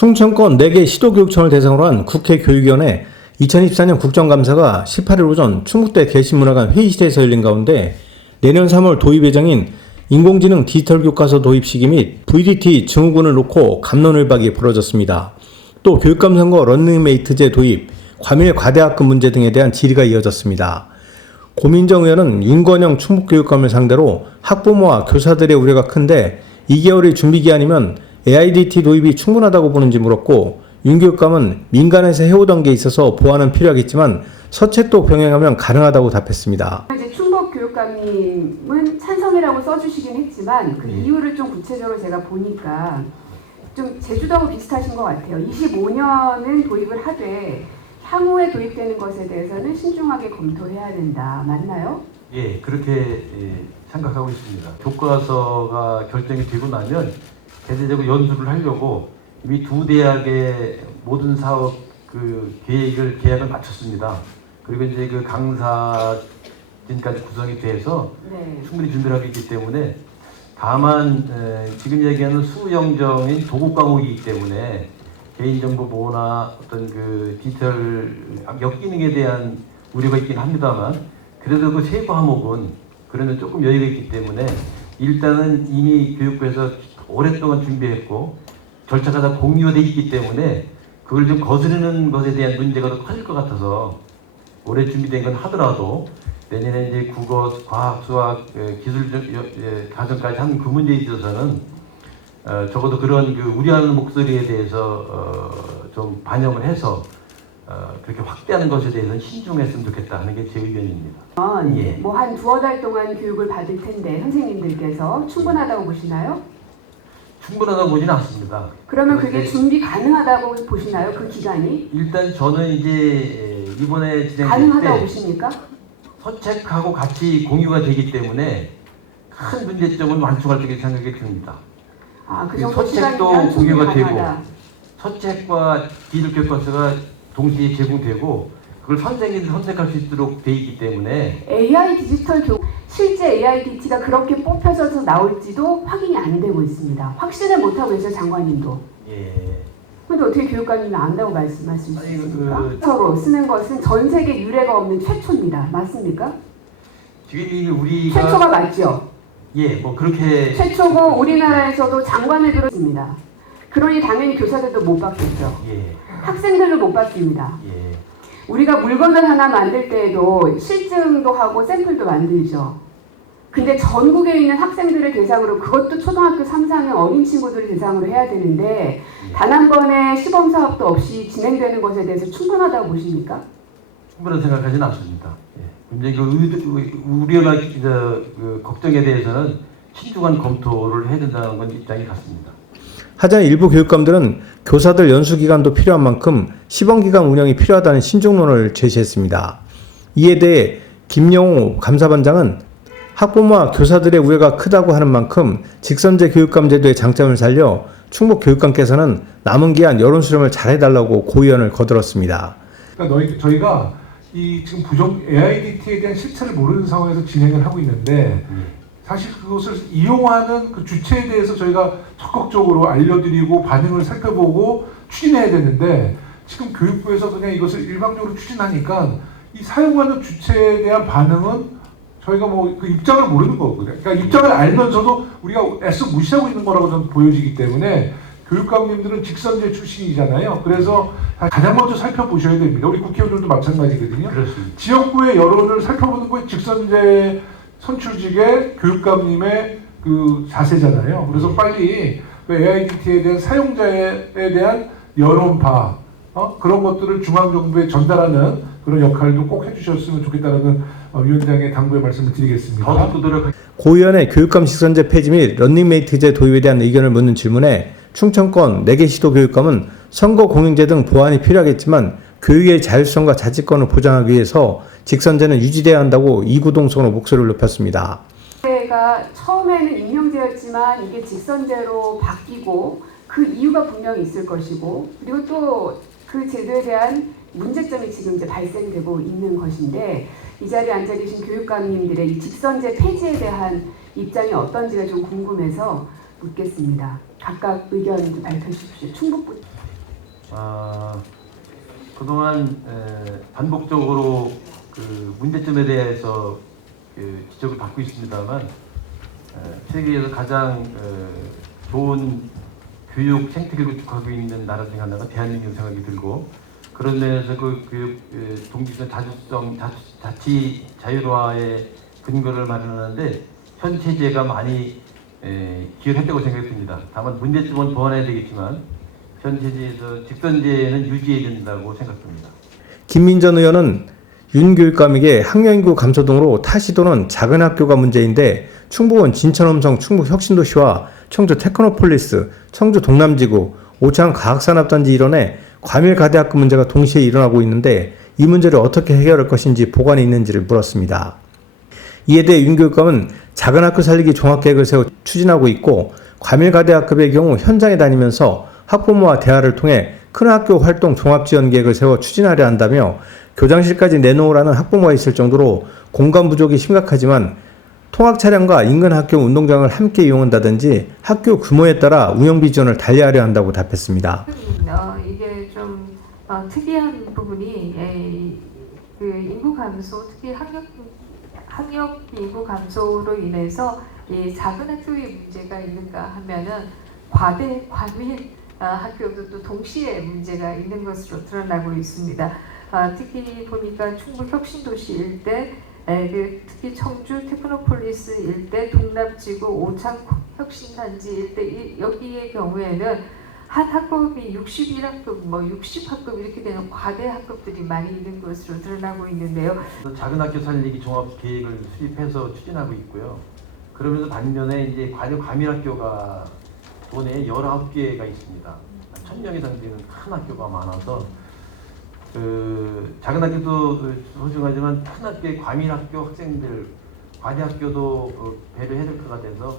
충청권 4개 시도교육청을 대상으로 한 국회 교육위원회 2024년 국정감사가 18일 오전 충북대 개신문화관 회의실에서 열린 가운데 내년 3월 도입 예정인 인공지능 디지털 교과서 도입 시기 및 VDT 증후군을 놓고 갑론을박이 벌어졌습니다. 또 교육감 선거 런닝메이트제 도입, 과밀 과대학급 문제 등에 대한 질의가 이어졌습니다. 고민정 의원은 윤건영 충북교육감을 상대로 학부모와 교사들의 우려가 큰데 2개월의 준비기간이면 AIDT 도입이 충분하다고 보는지 물었고, 윤 교육감은 민간에서 해오던 게 있어서 보완은 필요하겠지만 서책도 병행하면 가능하다고 답했습니다. 이제 충북 교육감님은 찬성이라고 써주시긴 했지만 그 이유를 좀 구체적으로 제가 보니까 좀 제주도하고 비슷하신 것 같아요. 25년은 도입을 하되 향후에 도입되는 것에 대해서는 신중하게 검토해야 된다. 맞나요? 예, 그렇게 생각하고 있습니다. 교과서가 결정이 되고 나면 대대적으로 연수를 하려고 이미 두 대학의 모든 사업 계약을 마쳤습니다. 그리고 이제 그 강사진까지 구성이 돼서 충분히 준비를 하고 있기 때문에, 다만 지금 얘기하는 수영정인 도국 과목이기 때문에 개인정보 보호나 어떤 그 디지털 역기능에 대한 우려가 있긴 합니다만, 그래도 그 세 과목은 그러면 조금 여유가 있기 때문에 일단은 이미 교육부에서 오랫동안 준비했고 절차가 다 공유되어 있기 때문에 그걸 좀 거스르는 것에 대한 문제가 더 커질 것 같아서 올해 준비된 건 하더라도 내년에 이제 국어, 과학, 수학, 기술 과정까지 하는 그 문제에 있어서는 적어도 그런 그 우려하는 목소리에 대해서 좀 반영을 해서 그렇게 확대하는 것에 대해서는 신중했으면 좋겠다 하는 게 제 의견입니다. 예. 뭐 한 두어 달 동안 교육을 받을 텐데 선생님들께서 충분하다고 보시나요? 충분하다고 보지는 않습니다. 그러면 그게 준비 가능하다고 보시나요? 그 기간이? 일단 저는 이제 이번에 진행될 가능하다고 때 보십니까? 서책하고 같이 공유가 되기 때문에 큰 문제점은 완충할 수 있다고 생각이 듭니다. 그 정도 서책도 시간이면 공유가 되고 가능하다. 서책과 디지털 교과서가 동시에 제공되고 그걸 선생님이 선택할 수 있도록 돼 있기 때문에 AI 디지털 실제 AIDT가 그렇게 뽑혀져서 나올지도 확인이 안 되고 있습니다. 확신을 못하고 있어요, 장관님도. 예. 근데 어떻게 교육감님이 안다고 말씀하실 수 있습니까? 서로 쓰는 것은 전 세계 유례가 없는 최초입니다. 맞습니까? 지금 이미 우리가 최초가 맞죠? 예, 뭐 그렇게 최초고 우리나라에서도 장관을 들었습니다. 그러니 당연히 교사들도 못 받겠죠. 예. 학생들도 못 받습니다. 예. 우리가 물건을 하나 만들 때에도 실증도 하고 샘플도 만들죠. 근데 전국에 있는 학생들을 대상으로, 그것도 초등학교 3, 4학년 어린 친구들을 대상으로 해야 되는데 단 한 번의 시범 사업도 없이 진행되는 것에 대해서 충분하다고 보십니까? 충분한 생각하지는 않습니다. 예. 이제 그 우려나 그 걱정에 대해서는 신중한 검토를 해야 된다는 건 입장이 같습니다. 하지만 일부 교육감들은 교사들 연수 기간도 필요한 만큼 시범 기간 운영이 필요하다는 신중론을 제시했습니다. 이에 대해 김영호 감사반장은 학부모와 교사들의 우려가 크다고 하는 만큼 직선제 교육감 제도의 장점을 살려 충북 교육감께서는 남은 기한 여론 수렴을 잘해달라고 고의원을 거들었습니다. 그러니까 저희가 이 지금 AIDT에 대한 실체를 모르는 상황에서 진행을 하고 있는데, 사실 그것을 이용하는 그 주체에 대해서 저희가 적극적으로 알려드리고 반응을 살펴보고 추진해야 되는데, 지금 교육부에서 그냥 이것을 일방적으로 추진하니까 이 사용하는 주체에 대한 반응은 저희가 뭐 그 입장을 모르는 거거든요. 그러니까 입장을 알면서도 우리가 애써 무시하고 있는 거라고 좀 보여지기 때문에 교육감님들은 직선제 출신이잖아요. 그래서 가장 먼저 살펴보셔야 됩니다. 우리 국회의원들도 마찬가지거든요. 그렇습니다. 지역구의 여론을 살펴보는 게 직선제 선출직의 교육감님의 그 자세잖아요. 그래서 빨리 그 AIDT에 대한 사용자에 대한 여론파, 그런 것들을 중앙정부에 전달하는 그런 역할도 꼭 해주셨으면 좋겠다는 위원장의 당부의 말씀을 드리겠습니다. 고의원의 교육감 직선제 폐지 및 런닝메이트제 도입에 대한 의견을 묻는 질문에 충청권 4개 시도 교육감은 선거 공영제 등 보완이 필요하겠지만 교육의 자율성과 자치권을 보장하기 위해서 직선제는 유지돼야 한다고 이구동성으로 목소리를 높였습니다. 제가 처음에는 임명제였지만 이게 직선제로 바뀌고 그 이유가 분명히 있을 것이고, 그리고 또 그 제도에 대한 문제점이 지금 이제 발생되고 있는 것인데, 이 자리에 앉아 계신 교육감님들의 이 직선제 폐지에 대한 입장이 어떤지가 좀 궁금해서 묻겠습니다. 각각 의견 발표해 주십시오. 충북부터. 그동안 반복적으로 그 문제점에 대해서 그 지적을 받고 있습니다만 세계에서 가장 좋은 교육 생태계를 구축하고 있는 나라 중 하나가 대한민국 생각이 들고 그런 면에서 그 교육 동기성, 자주성, 자치 자율화의 근거를 마련하는데 현 체제가 많이 기여했다고 생각이 듭니다. 다만 문제점은 보완해야 되겠지만 현 체제에서 직선제는 유지해야 된다고 생각합니다. 김민전 의원은 윤 교육감에게 학령인구 감소 등으로 타시도는 작은 학교가 문제인데 충북은 진천음성 충북혁신도시와 청주 테크노폴리스, 청주 동남지구, 오창 과학산업단지 일원에 과밀가대학급 문제가 동시에 일어나고 있는데 이 문제를 어떻게 해결할 것인지 보관이 있는지를 물었습니다. 이에 대해 윤 교육감은 작은 학교 살리기 종합계획을 세워 추진하고 있고 과밀가대학급의 경우 현장에 다니면서 학부모와 대화를 통해 큰 학교 활동 종합지원계획을 세워 추진하려 한다며 교장실까지 내놓으라는 학부모가 있을 정도로 공간 부족이 심각하지만 통학 차량과 인근 학교 운동장을 함께 이용한다든지 학교 규모에 따라 운영비 지원을 달리하려 한다고 답했습니다. 이게 좀 특이한 부분이 그 인구 감소, 특히 학력 인구 감소로 인해서 이 작은 학교의 문제가 있는가 하면은 과밀 학교도 또 동시에 문제가 있는 것으로 드러나고 있습니다. 특히 보니까 충북 혁신도시 일대, 특히 청주 테크노폴리스 일대, 동남지구 오창 혁신단지 일대 여기의 경우에는 한 학급이 61학급, 60학급 이렇게 되는 과대 학급들이 많이 있는 것으로 드러나고 있는데요. 작은 학교 살리기 종합 계획을 수립해서 추진하고 있고요. 그러면서 반면에 이제 과밀학교가 도내에 19개가 있습니다. 1000명 이상 되는 큰 학교가 많아서 작은 학교도 소중하지만 큰 학교의 과밀학교 학생들, 과대학교도 배려해야 될 것 같아서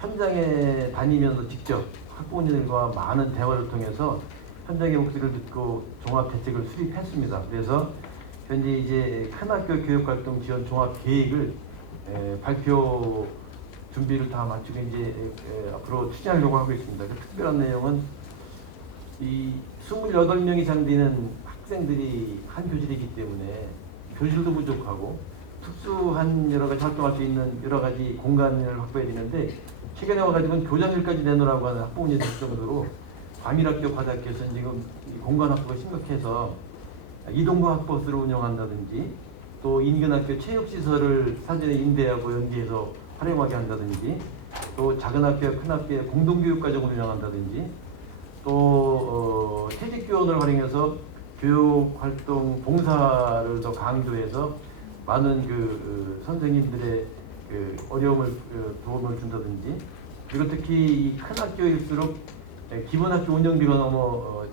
현장에 다니면서 직접 학부모님들과 많은 대화를 통해서 현장의 목소리를 듣고 종합 대책을 수립했습니다. 그래서 현재 이제 큰 학교 교육활동 지원 종합 계획을 발표 준비를 다 마치고 이제 앞으로 추진하려고 하고 있습니다. 그 특별한 내용은 이 28명 이상 되는 학생들이 한 교실이기 때문에 교실도 부족하고 특수한 여러 가지 활동할 수 있는 여러 가지 공간을 확보해야 되는데 최근에 와가지고는 교장실까지 내놓으라고 하는 학부모님들 정도로 과밀학교, 과대학교에서는 지금 공간 확보가 심각해서 이동부 학버스를 운영한다든지 또 인근 학교 체육시설을 사전에 임대하고 연계해서 활용하게 한다든지 또 작은 학교와 큰 학교에 공동교육과정을 운영한다든지 또 퇴직교원을 활용해서 교육활동 봉사를 더 강조해서 많은 선생님들의 어려움을 도움을 준다든지 그리고 특히 큰 학교일수록 기본 학교 운영비가 너무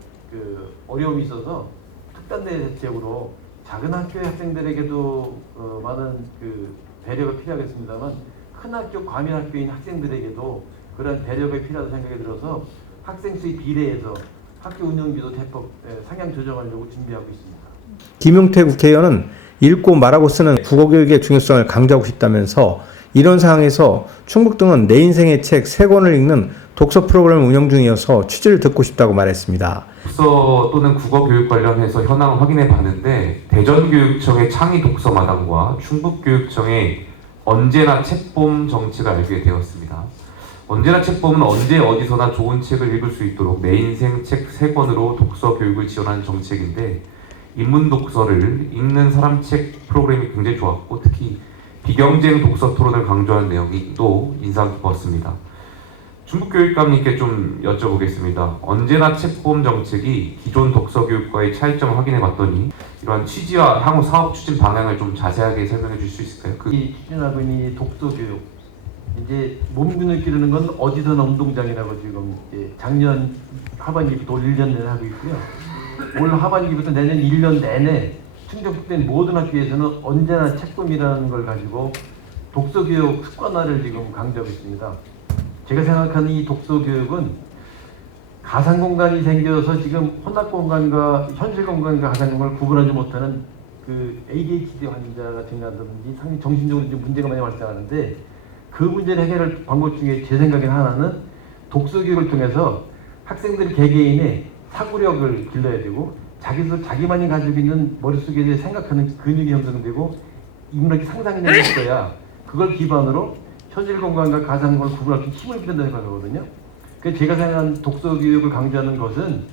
어려움이 있어서 특단대 대책으로 작은 학교의 학생들에게도 많은 배려가 필요하겠습니다만 큰 학교, 과밀 학교인 학생들에게도 그런 배려가 필요하다고 생각이 들어서 학생 수의 비례해서 학교 운영비도 대폭 상향 조정하려고 준비하고 있습니다. 김용태 국회의원은 읽고 말하고 쓰는 국어교육의 중요성을 강조하고 싶다면서 이런 상황에서 충북 등은 내 인생의 책 3권을 읽는 독서 프로그램을 운영 중이어서 취지를 듣고 싶다고 말했습니다. 독서 또는 국어교육 관련해서 현황을 확인해 봤는데 대전교육청의 창의 독서 마당과 충북교육청의 언제나 책봄 정책을 알게 되었습니다. 언제나 책봄은 언제 어디서나 좋은 책을 읽을 수 있도록 내 인생 책 3권으로 독서 교육을 지원하는 정책인데 인문 독서를 읽는 사람 책 프로그램이 굉장히 좋았고 특히 비경쟁 독서 토론을 강조하는 내용이 또 인상 깊었습니다. 충북교육감님께 좀 여쭤보겠습니다. 언제나 책봄 정책이 기존 독서 교육과의 차이점을 확인해 봤더니 이러한 취지와 향후 사업 추진 방향을 좀 자세하게 설명해 주실 수 있을까요? 이 추진하고 있는 독서 교육 이제 몸근을 기르는 건 어디서나 운동장이라고 지금 작년 하반기부터 올 1년 내내 하고 있고요. 올 하반기부터 내년 1년 내내 충북된 모든 학교에서는 언제나 책봄이라는 걸 가지고 독서 교육 습관화를 지금 강조하고 있습니다. 제가 생각하는 이 독서 교육은 가상 공간이 생겨서 지금 혼합 공간과 현실 공간과 가상 공간을 구분하지 못하는 ADHD 환자가 생긴다든지 상당히 정신적으로 좀 문제가 많이 발생하는데 그 문제를 해결할 방법 중에 제 생각에는 하나는 독서 교육을 통해서 학생들 개개인의 사고력을 길러야 되고 자기만이 가지고 있는 머릿속에 생각하는 근육이 형성되고 인문학이 상상력이 있어야 그걸 기반으로 현실 공간과 가상 공간을 구분할 수 있는 힘을 기른다는 거거든요. 그래서 제가 생각하는 독서 교육을 강조하는 것은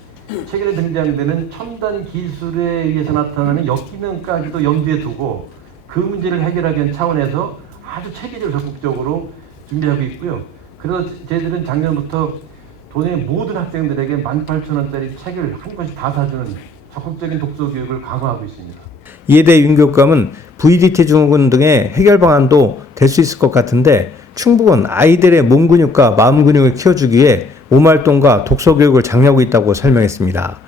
최근에 등장되는 첨단 기술에 의해서 나타나는 역기능까지도 염두에 두고 그 문제를 해결하기 위한 차원에서 아주 체계적으로 적극적으로 준비하고 있고요. 그래서 저희들은 작년부터 도내의 모든 학생들에게 18,000원짜리 책을 한 권씩 다 사주는 적극적인 독서 교육을 강화하고 있습니다. 이에 대해 윤 교육감은 VDT 증후군 등의 해결 방안도 될 수 있을 것 같은데 충북은 아이들의 몸 근육과 마음 근육을 키워주기 위해 몸활동과 독서 교육을 장려하고 있다고 설명했습니다.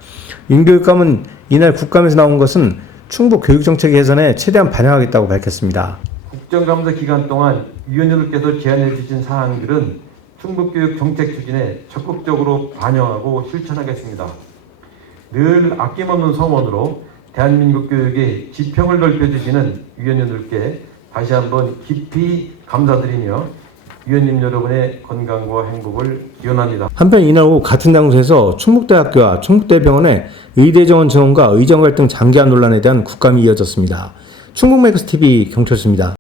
윤 교육감은 이날 국감에서 나온 것은 충북 교육정책 개선에 최대한 반영하겠다고 밝혔습니다. 국정감사 기간 동안 위원님들께서 제안해 주신 사항들은 충북교육 정책 추진에 적극적으로 반영하고 실천하겠습니다. 늘 아낌없는 성원으로 대한민국 교육의 지평을 넓혀주시는 위원님들께 다시 한번 깊이 감사드리며 위원님 여러분의 건강과 행복을 기원합니다. 한편 이날 오후 같은 장소에서 충북대학교와 충북대병원의 의대 정원 증원과 의정 갈등 장기화 논란에 대한 국감이 이어졌습니다. 충북맥스TV 경철수입니다.